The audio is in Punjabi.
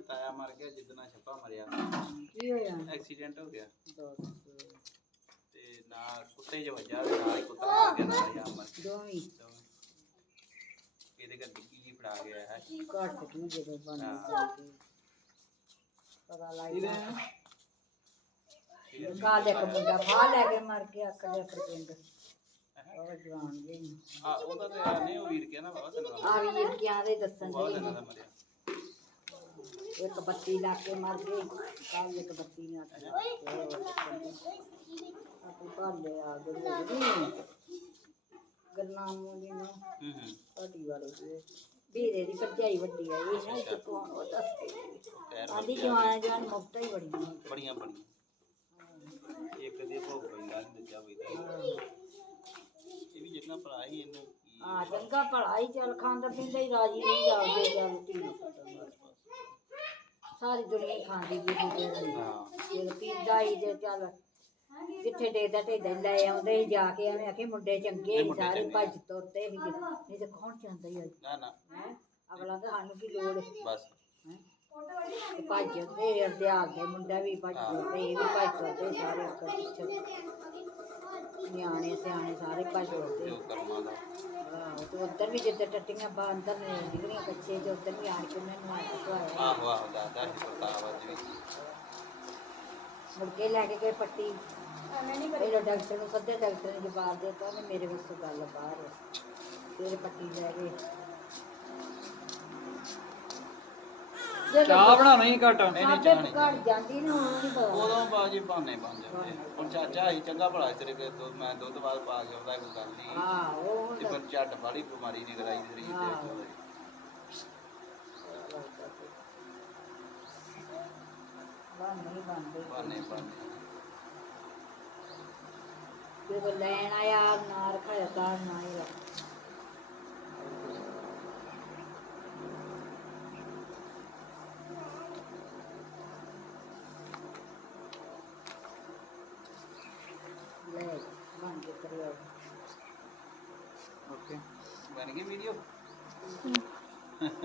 ਤਾਇਆ ਮਰ ਗਿਆ ਜਿੱਦਣਾ ਛੱਪਾ ਮਰਿਆ। ਕੀ ਹੋਇਆ? ਐਕਸੀਡੈਂਟ ਹੋ ਗਿਆ। ਤੇ ਨਾਲ ਕੁੱਤੇ 'ਚ ਵੱਜਾ ਤੇ ਨਾਲ ਹੀ ਕੁੱਤਾ ਮਰ ਗਿਆ ਨਾਲ ਹੀ ਆ ਮਰ ਗਿਆ। ਦੋਵੀਂ। ਦੋਵੇਂ। ਇਹਦੇ ਘਰ ਡਿੱਗੀ ਜੀ ਫੜਾ ਗਿਆ ਹੈ। ਘੱਟ ਨੂੰ ਜਦੋਂ ਬਣ। ਗਈ। ਪਤਾ ਲੱਗ ਇਹਦੇ ਗਿਆ। ਇਹਦੇ ਕਾਲੇ ਇੱਕ ਮੁੰਡਾ ਫਾ ਲੈ ਕੇ ਮਰ ਗਿਆ ਕਦੇ ਪਿੰਡ। ਉਹ ਜਵਾਨ ਜੀ ਆ ਉਹਦਾ ਤੇ ਨਹੀਂ ਉਹ ਵੀਰ ਕੇ ਨਾ ਬਾਬਾ ਤੈਨੂੰ ਆ ਵੀਰ ਕਿਆਂ ਦੇ ਦੱਸਣ ਬਹੁਤ ਦੇ ਦਿਨਾਂ ਦਾ ਮਰਿਆ। ਇੱਕ ਬੱਤੀ ਲਾ ਕੇ ਮਰ ਗਈ ਕੱਲ ਇੱਕ ਬੱਤੀ ਨੇ ਆਪੇ ਭਾਲੇ ਆ ਗਏ ਗਰਨਾਮ ਦੀ ਨੂੰ ਹੂੰ ਹੂੰ। ਸਾਡੀ ਵਾਲੇ ਦੇ ਵੀਰੇ ਦੀ ਭਰਜਾਈ ਵੱਡੀ ਆ ਇਹ ਨਾ ਚੁੱਕੋ ਉਹ ਦੱਸ ਆਂਦੀ। ਜਵਾਨ ਜਵਾਨ ਮੁਕਤਾ ਹੀ ਬੜੀ ਬੜੀਆਂ ਬੜੀਆਂ। ਇੱਕ ਦੇ ਭੋਗ ਪੈਂਦਾ ਨਹੀਂ ਦੂਜਾ ਪੈਂਦਾ ਇਹ ਵੀ ਜਿੰਨਾ ਹੀ ਇਹਨੂੰ ਆ ਚੰਗਾ ਭਲਾ ਹੀ ਚੱਲ ਖਾਂਦਾ ਪੀਂਦਾ ਹੀ ਰਾਜੀ ਨਹੀਂ ਜਾਵੇ ਜਾਂ ਰੋਟੀ ਨਾ ਸਾਰੀ ਦੁਨੀਆ ਹੀ ਖਾਂਦੀ ਵੀ ਦੂਜੇ ਦਿਨ ਹਾਂ ਪੀਂਦਾ ਹੀ ਤੇ ਚੱਲ ਜਿੱਥੇ ਡੇਦਾ ਢੇਦਾ ਲੈ ਆਉਂਦੇ ਸੀ ਜਾ ਕੇ ਐਵੇਂ ਆਖੇ ਮੁੰਡੇ ਚੰਗੇ ਮੁੰਡੇ ਸਾਰੇ ਚੰਗੇ ਭੱਜ ਤੁਰਦੇ ਸੀ ਨਹੀਂ ਤੇ ਕੌਣ ਚਾਹੁੰਦਾ ਹੀ ਅੱਜ ਨਾ ਨਾ। ਹੈ? ਅਗਲਾ ਤਾਂ ਸਾਨੂੰ ਕੀ ਲੋੜ? ਹੈ? ਬਸ ਤੇ ਭੱਜ ਜਾਂਦੇ ਦੇ ਮੁੰਡਾ ਵੀ ਭੱਜ ਜਾਂਦੇ ਇਹ ਵੀ ਭੱਜ ਜਾਂਦੇ ਸਾਰੇ ਪਿੱਛੇ। ਨਿਆਣੇ ਸਿਆਣੇ ਸਾਰੇ ਭੱਜ ਜਾਂਦੇ ਜੋ ਕਰਮਾਂ ਦਾ। ਆਹੋ ਤੇ ਉੱਧਰ ਵੀ ਜਿੱਦਾਂ ਟੱਟੀਆਂ ਬਾਂਦਰ ਨੇ ਨਿਕਲੀਆਂ ਕੱਚੇ ਤੇ ਉੱਧਰ ਵੀ ਆਣ ਕੇ ਮੈਨੂੰ ਆ ਚੁਆਇਆ ਆਹੋ ਆਹੋ ਦਾਦਾ ਹੀ ਪ੍ਰਤਾਪ ਅੱਜ ਵੀ। ਮੁੜ ਕੇ ਲੈ ਕੇ ਗਏ ਪੱਟੀ। ਇਹ ਡਾਕਟਰ ਨੂੰ ਸੱਦੇ ਡਾਕਟਰ ਨੇ ਜਵਾਬ ਦਿੱਤਾ ਉਹਨੇ ਮੇਰੇ ਵਾਸਤੇ ਗੱਲ ਬਾਹਰ ਹੈ ਫਿਰ ਪੱਟੀ ਲੈ ਗਏ। ਚਾਹ ਬਣਾਉਣੀ ਹੀ ਘਟ ਨਹੀਂ ਨਹੀਂ ਚਾਹ ਨਹੀਂ। ਘੜ ਜਾਂਦੀ ਨਾ ਹੁਣ ਨਹੀਂ ਪਤਾ। ਉਦੋਂ ਬਾਜੀ ਬਹਾਨੇ ਬਣ ਜਾਂਦੇ। ਹੁਣ ਚਾਚਾ ਹੀ ਚੰਗਾ ਭਲਾ ਤੇਰੇ ਕੋਲ ਦੁੱਧ ਮੈਂ ਦੁੱਧ ਬਾਅਦ ਪਾ ਕੇ ਆਉਂਦਾ ਕੋਈ ਗੱਲ ਨਹੀਂ। ਹਾਂ ਉਹ ਤੇ ਪਰ ਝੱਟ ਵਾਲੀ ਬਿਮਾਰੀ ਨਿਕਲ ਆਈ ਸਰੀਰ ਬਣ ਨਹੀਂ ਬਣਦੇ। ਬਹਾਨੇ ਬਹਾਨੇ ਜਦੋਂ ਲੈਣ ਆਇਆ ਨਾ ਰਖਾਇਆ ਤਾਂ ਨਾ ਹੀ ਰੱਖ ਲੈ ਬਣ ਕੇ ਕਰਿਆ ਓਕੇ ਬਣ ਗਈ ਵੀਡੀਓ